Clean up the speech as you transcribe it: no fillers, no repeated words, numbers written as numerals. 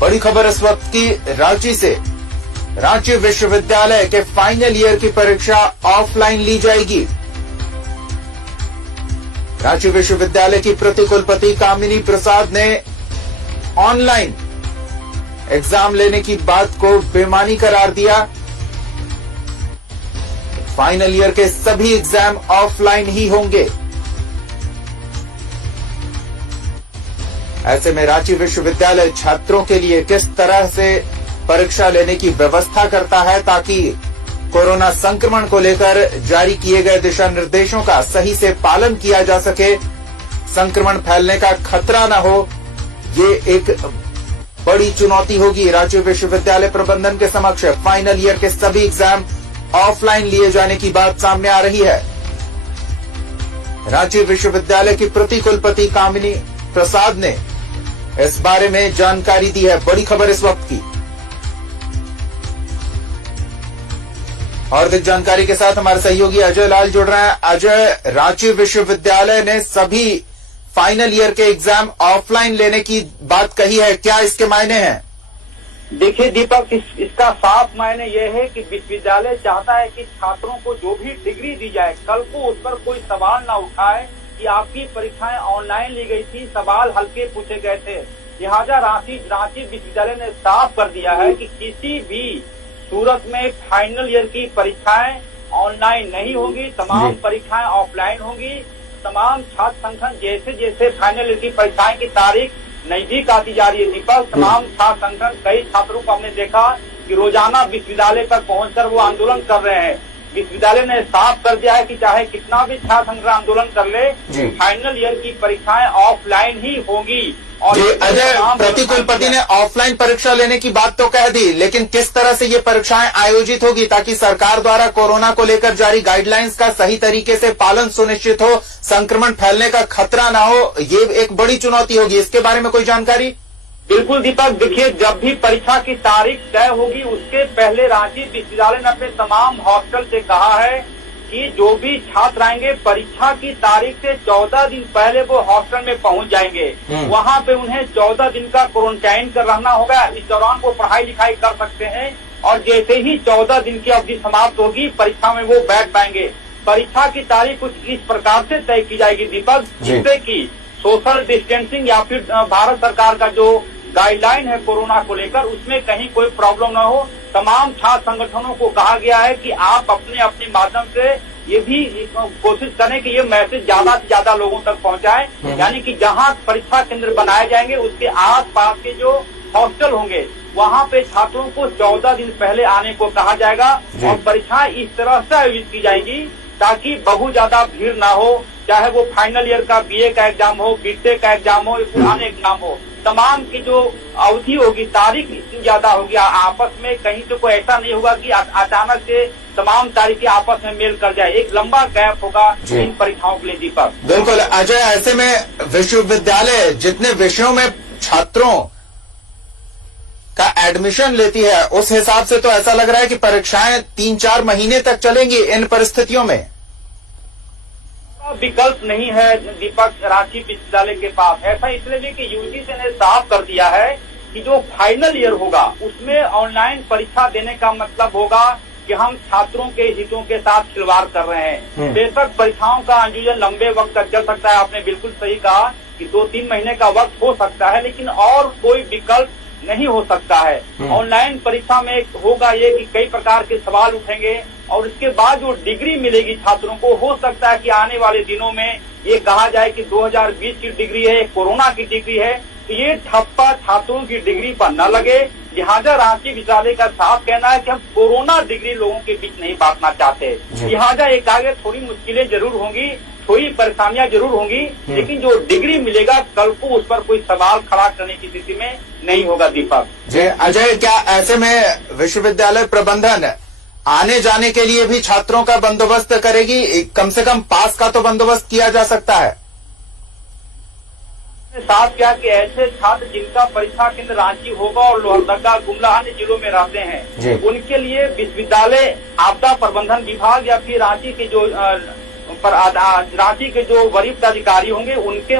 बड़ी खबर इस वक्त की रांची से। रांची विश्वविद्यालय के फाइनल ईयर की परीक्षा ऑफलाइन ली जाएगी। रांची विश्वविद्यालय की प्रतिकुलपति कामिनी प्रसाद ने ऑनलाइन एग्जाम लेने की बात को बेमानी करार दिया। फाइनल ईयर के सभी एग्जाम ऑफलाइन ही होंगे। ऐसे में रांची विश्वविद्यालय छात्रों के लिए किस तरह से परीक्षा लेने की व्यवस्था करता है ताकि कोरोना संक्रमण को लेकर जारी किए गए दिशा निर्देशों का सही से पालन किया जा सके, संक्रमण फैलने का खतरा न हो, ये एक बड़ी चुनौती होगी रांची विश्वविद्यालय प्रबंधन के समक्ष। फाइनल ईयर के सभी एग्जाम ऑफलाइन लिए जाने की बात सामने आ रही है। रांची विश्वविद्यालय की प्रतिकुलपति कामिनी प्रसाद ने इस बारे में जानकारी दी है। बड़ी खबर इस वक्त की। और अधिक जानकारी के साथ हमारे सहयोगी अजय लाल जुड़ रहे हैं। अजय, रांची विश्वविद्यालय ने सभी फाइनल ईयर के एग्जाम ऑफलाइन लेने की बात कही है, क्या इसके मायने हैं? देखिए दीपक, इसका साफ मायने यह है कि विश्वविद्यालय चाहता है कि छात्रों को जो भी डिग्री दी जाए, कल को उस पर कोई सवाल ना उठाए कि आपकी परीक्षाएं ऑनलाइन ली गई थी, सवाल हल्के पूछे गए थे। लिहाजा रांची विश्वविद्यालय ने साफ कर दिया है कि किसी भी सूरत में फाइनल ईयर की परीक्षाएं ऑनलाइन नहीं होंगी, तमाम परीक्षाएं ऑफलाइन होंगी। तमाम छात्र संगठन जैसे जैसे फाइनल ईयर की परीक्षाएं की तारीख नजदीक आती जा रही है दीपक, तमाम छात्र संगठन, कई छात्रों को हमने देखा कि रोजाना विश्वविद्यालय पर पहुंचकर वो आंदोलन कर रहे हैं। विश्वविद्यालय ने साफ कर दिया है कि चाहे कितना भी छात्र संगठन आंदोलन कर ले, फाइनल ईयर की परीक्षाएं ऑफलाइन ही होंगी। और अजय, प्रतिकुलपति ने ऑफलाइन परीक्षा लेने की बात तो कह दी, लेकिन किस तरह से ये परीक्षाएं आयोजित होगी ताकि सरकार द्वारा कोरोना को लेकर जारी गाइडलाइंस का सही तरीके से पालन सुनिश्चित हो, संक्रमण फैलने का खतरा ना हो, ये एक बड़ी चुनौती होगी। इसके बारे में कोई जानकारी? बिल्कुल दीपक, देखिए, जब भी परीक्षा की तारीख तय होगी उसके पहले रांची विश्वविद्यालय ने अपने तमाम हॉस्टल से कहा है कि जो भी छात्र आएंगे परीक्षा की तारीख से 14 दिन पहले वो हॉस्टल में पहुंच जाएंगे। वहां पे उन्हें 14 दिन का क्वारंटाइन कर रहना होगा। इस दौरान वो पढ़ाई लिखाई कर सकते हैं और जैसे ही 14 दिन की अवधि समाप्त होगी परीक्षा में वो बैठ पाएंगे। परीक्षा की तारीख कुछ इस प्रकार से तय की जाएगी दीपक, जिससे कि सोशल डिस्टेंसिंग या फिर भारत सरकार का जो गाइडलाइन है कोरोना को लेकर, उसमें कहीं कोई प्रॉब्लम न हो। तमाम छात्र संगठनों को कहा गया है कि आप अपने अपने माध्यम से ये भी कोशिश करें कि ये मैसेज ज्यादा से ज्यादा लोगों तक पहुंचाए, यानी कि जहां परीक्षा केंद्र बनाए जाएंगे उसके आसपास के जो हॉस्टल होंगे वहां पे छात्रों को 14 दिन पहले आने को कहा जाएगा और परीक्षाएं इस तरह से आयोजित की जाएगी ताकि बहुत ज्यादा भीड़ ना हो। चाहे वो फाइनल ईयर का बीए का एग्जाम हो, बीटेक का एग्जाम हो, पुराने एग्जाम हो, तमाम की जो अवधि होगी, तारीख इतनी ज्यादा होगी, आपस में कहीं तो कोई ऐसा नहीं होगा कि अचानक से तमाम तारीखें आपस में मेल कर जाए। एक लंबा गैप होगा इन परीक्षाओं के लिए दीपक। बिल्कुल अजय, ऐसे में विश्वविद्यालय जितने विषयों में छात्रों का एडमिशन लेती है उस हिसाब से तो ऐसा लग रहा है कि परीक्षाएं 3-4 महीने तक चलेंगी। इन परिस्थितियों में विकल्प नहीं है दीपक रांची विश्वविद्यालय के पास। ऐसा इसलिए कि यूजीसी ने साफ कर दिया है कि जो फाइनल ईयर होगा उसमें ऑनलाइन परीक्षा देने का मतलब होगा कि हम छात्रों के हितों के साथ खिलवाड़ कर रहे हैं। बेशक परीक्षाओं का आयोजन लंबे वक्त तक चल सकता है, आपने बिल्कुल सही कहा कि 2-3 महीने का वक्त हो सकता है, लेकिन और कोई विकल्प नहीं हो सकता है। ऑनलाइन परीक्षा में होगा ये कि कई प्रकार के सवाल उठेंगे और इसके बाद जो डिग्री मिलेगी छात्रों को, हो सकता है कि आने वाले दिनों में ये कहा जाए कि 2020 की डिग्री है, कोरोना की डिग्री है, तो ये ठप्पा छात्रों की डिग्री पर न लगे। लिहाजा रांची विश्वविद्यालय का साफ कहना है कि हम कोरोना डिग्री लोगों के बीच नहीं बांटना चाहते। लिहाजा एक आगे थोड़ी मुश्किलें जरूर होंगी, थोड़ी परेशानियां जरूर होंगी, लेकिन जो डिग्री मिलेगा कल को उस पर कोई सवाल खड़ा करने की स्थिति में नहीं होगा दीपक। जी अजय, क्या ऐसे में विश्वविद्यालय प्रबंधन आने जाने के लिए भी छात्रों का बंदोबस्त करेगी? कम से कम पास का तो बंदोबस्त किया जा सकता है। साफ किया कि ऐसे छात्र जिनका परीक्षा केंद्र रांची होगा और लोहरदगा, गुमला अन्य जिलों में रहते हैं, उनके लिए विश्वविद्यालय आपदा प्रबंधन विभाग या फिर रांची के जो वरिष्ठ अधिकारी होंगे उनके